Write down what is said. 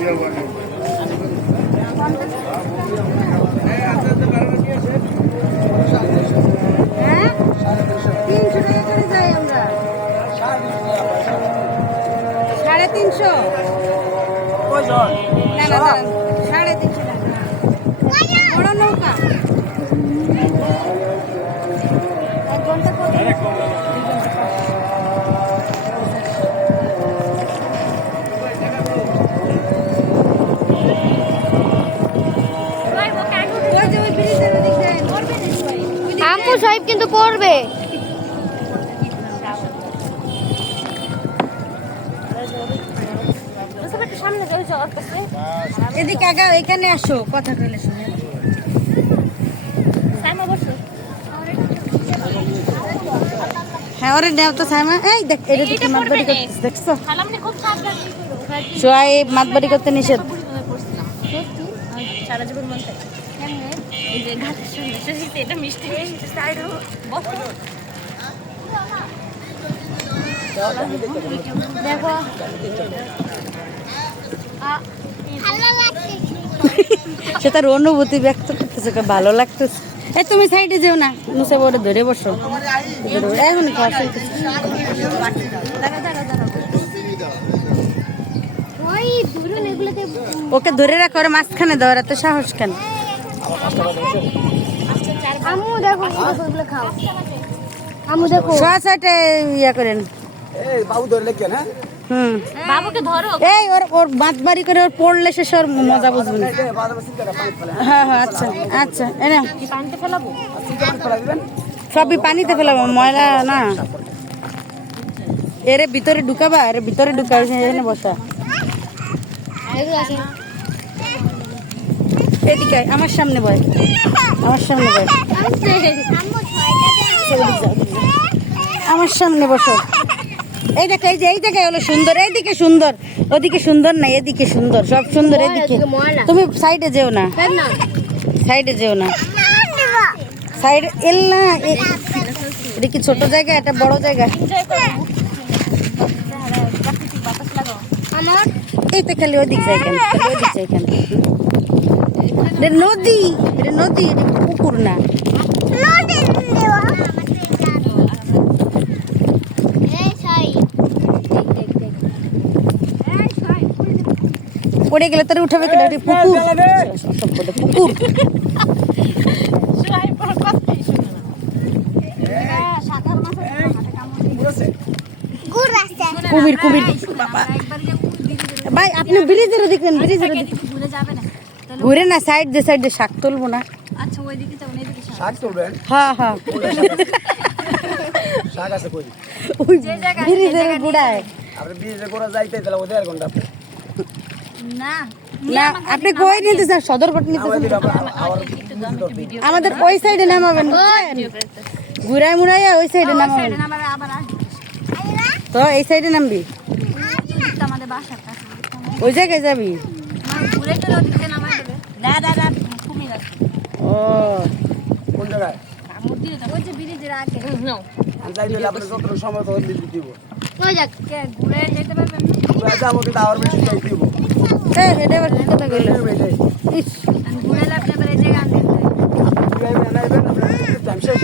350 না না 350 বড় নৌকা এক ঘন্টা পর আম্মু সাহেব কিন্তু করবে। এদিকে আগাও, এখানে আসো, কথা কইলে শুনে। হ্যাঁ, ওরে নেও তো সাইমা। এই দেখ, এটা কি মাতবাড়ি করতেছ, দেখছো? সোয়াইব মাতবাড়ি করতে নিষেধ। সারা জীবন মন থাকে এই যে ঘাটের সঙ্গে এটা মিষ্টি মিষ্টি সাইড দেখো সে তার অনুভূতি ব্যক্ত করতেছে, ভালো লাগতেছে। এই তুমি সাইডে যেও না, মুসে বড় ধরে বসো। এখন ওকে ধরে রাখো, ওর মাঝখানে দেওয়ার এত সাহস কেন? আম্মু দেখো এগুলো খাও। আম্মু দেখো সোয়া সাইডে ইয়া করেন। এই বাবু ধরলে কেন? হুম, বাবুকে ধরো এই ওর মাতবাড়ি করে ওর পড়লে শেষ, ওর মজা বুঝবে না। হ্যাঁ হ্যাঁ, আচ্ছা আচ্ছা, এনে পানিতে ফেলাবো। সবই পানিতে ফেলাবো, ময়লা না। এর ভিতরে ঢুকাবা, এর ভিতরে ঢুকাবে, এখানে বসা। এদিকে আয়, আমার সামনে বয়, আমার সামনে বয়, আমার সামনে বসো। এই দেখো, এই যে এই জায়গায় হলো সুন্দর, এইদিকে সুন্দর, ওদিকে সুন্দর না, এদিকে সুন্দর, সব সুন্দর এদিকে। তুমি সাইডে যেও না, সাইডে যেও না, সাইডে এল না। এটা কি ছোট জায়গা, এটা বড় জায়গা? আমার এইটা খালি ওদিক যাই কেন, ওদিক যাই কেন? এটা নদী, এটা নদী, এটা পুকুর না। পড়ে গেলে তারা উঠাবে কেন? এটা পুকুর, পুকুর। কুমির, কুমির। ভাই আপনি ব্রিজের ওদিক নেন, ব্রিজের ওদিক ঘুরে না, সাইড দিয়ে সাইড দিয়ে শাক তুলবো না। আচ্ছা ওইদিকে যাও, ওইদিকে শাক তুলবেন? হ্যাঁ হ্যাঁ, শাক আছে কই? ওই ব্রিজের গোড়ায়। আপনি বিজে করে যাইতে তাহলে ওদের 1 ঘন্টা আপনি না না, আপনি কই নিতে চান? সদরঘাট নিতে চান? আমাদের ওই সাইডে নামাবেন, ঘুরাই মুড়াইয়া ওই সাইডে নামাবেন। আবার তো এই সাইডে নামবি, আমাদের বাসার কাছে ওই জায়গায় যাবি? ঘুরে তো ওদিকে নামাই দেবে। না না না কুমির আছে। ও কোন জায়গায়? মূর্তি তো ওই যে ব্রিজের আগে নাও আমি যাই দিলে আপনি যত সময় তো দিতে দিব। ওই যাক ঘুরে যেতে পারবেন। পুরা যাবো কিন্তু আবার বেশি যাই দিব। এই এটা আবার কি কথা কইলো? ইস, ঘুরে লাগলে এবার এই জায়গা আনতে আপনি যাইবেন না, আপনি টাইম শেষ।